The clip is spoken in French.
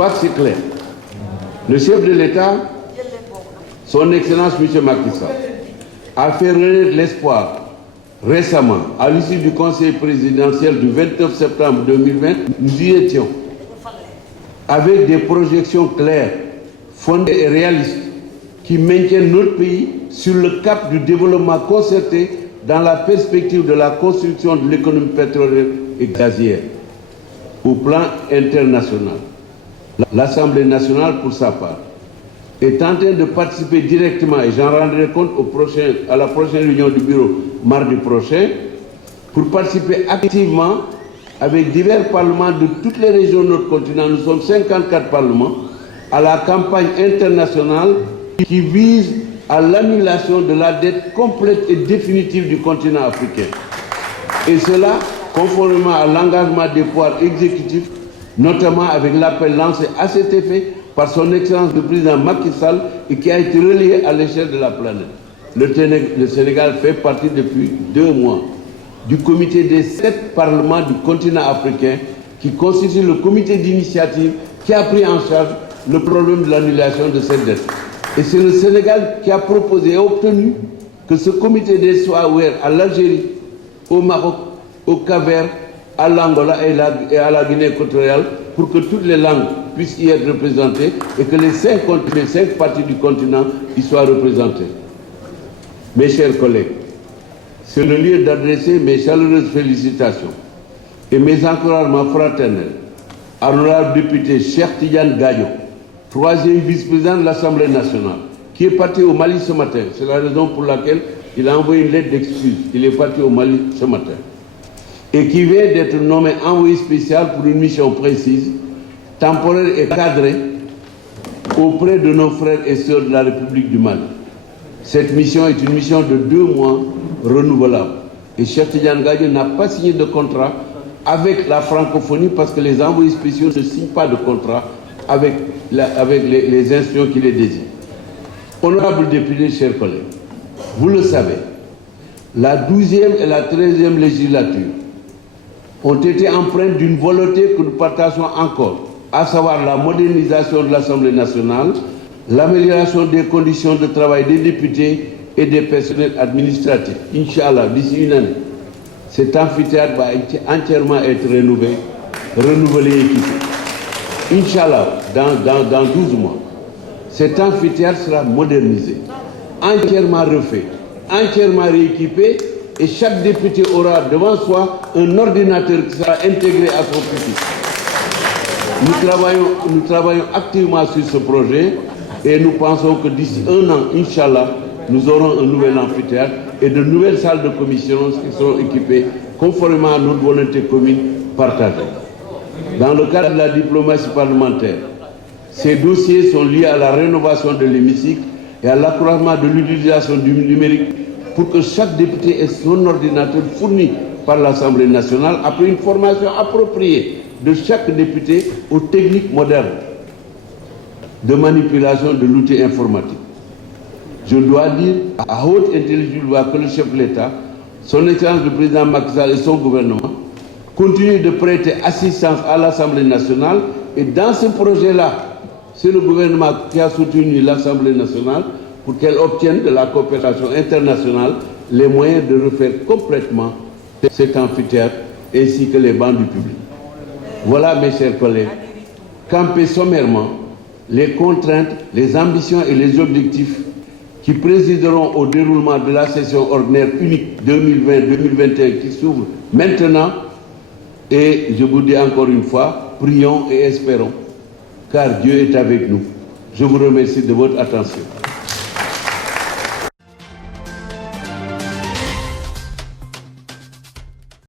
crois que c'est clair. Le chef de l'État, son Excellence M. Macky Sall, a fait renaître l'espoir récemment, à l'issue du Conseil présidentiel du 29 septembre 2020, nous y étions, avec des projections claires, fondées et réalistes, qui maintiennent notre pays sur le cap du développement concerté dans la perspective de la construction de l'économie pétrolière et gazière. Au plan international, l'Assemblée nationale, pour sa part, est en train de participer directement, et j'en rendrai compte à la prochaine réunion du bureau mardi prochain, pour participer activement avec divers parlements de toutes les régions de notre continent, nous sommes 54 parlements, à la campagne internationale qui vise à l'annulation de la dette complète et définitive du continent africain. Et cela, conformément à l'engagement des pouvoirs exécutifs, notamment avec l'appel lancé à cet effet par son Excellence le Président Macky Sall et qui a été relayé à l'échelle de la planète. Le Sénégal fait partie depuis 2 mois du comité des 7 parlements du continent africain qui constitue le comité d'initiative qui a pris en charge le problème de l'annulation de cette dette. Et c'est le Sénégal qui a proposé et obtenu que ce comité d'aide soit ouvert à l'Algérie, au Maroc, au Cap-Vert, à l'Angola et à la Guinée équatoriale pour que toutes les langues puissent y être représentées et que les 5 parties du continent y soient représentées. Mes chers collègues, c'est le lieu d'adresser mes chaleureuses félicitations et mes encouragements fraternels à l'honorable député Cheikh Tidiane Gadio, 3e vice-président de l'Assemblée nationale, qui est parti au Mali ce matin. C'est la raison pour laquelle il a envoyé une lettre d'excuse. Il est parti au Mali ce matin. Et qui vient d'être nommé envoyé spécial pour une mission précise, temporaire et cadrée, auprès de nos frères et sœurs de la République du Mali. Cette mission est une mission de 2 mois renouvelable. Et Cheikh Tidiane Gadio n'a pas signé de contrat avec la francophonie parce que les envoyés spéciaux ne signent pas de contrat avec les institutions qui les désignent. Honorables députés, chers collègues, vous le savez, la 12e et la 13e législature ont été empreintes d'une volonté que nous partageons encore, à savoir la modernisation de l'Assemblée nationale, l'amélioration des conditions de travail des députés et des personnels administratifs. Inch'Allah, d'ici une année, cet amphithéâtre va entièrement être renouvelé et équipé. Inch'Allah, dans 12 mois, cet amphithéâtre sera modernisé, entièrement refait, entièrement rééquipé, et chaque député aura devant soi un ordinateur qui sera intégré à son pupitre. Nous travaillons activement sur ce projet et nous pensons que d'ici 1 an, Inch'Allah, nous aurons un nouvel amphithéâtre et de nouvelles salles de commission qui seront équipées conformément à notre volonté commune partagée. Dans le cadre de la diplomatie parlementaire, ces dossiers sont liés à la rénovation de l'hémicycle et à l'accroissement de l'utilisation du numérique pour que chaque député ait son ordinateur fourni par l'Assemblée nationale après une formation appropriée de chaque député aux techniques modernes de manipulation de l'outil informatique. Je dois dire à haute intelligible voix que le chef de l'État, son Excellence le Président Macky Sall et son gouvernement continuent de prêter assistance à l'Assemblée nationale et dans ce projet-là, c'est le gouvernement qui a soutenu l'Assemblée nationale pour qu'elle obtienne de la coopération internationale les moyens de refaire complètement cet amphithéâtre ainsi que les bancs du public. Voilà, mes chers collègues, camper sommairement les contraintes, les ambitions et les objectifs qui présideront au déroulement de la session ordinaire unique 2020-2021 qui s'ouvre maintenant. Et je vous dis encore une fois, prions et espérons, car Dieu est avec nous. Je vous remercie de votre attention.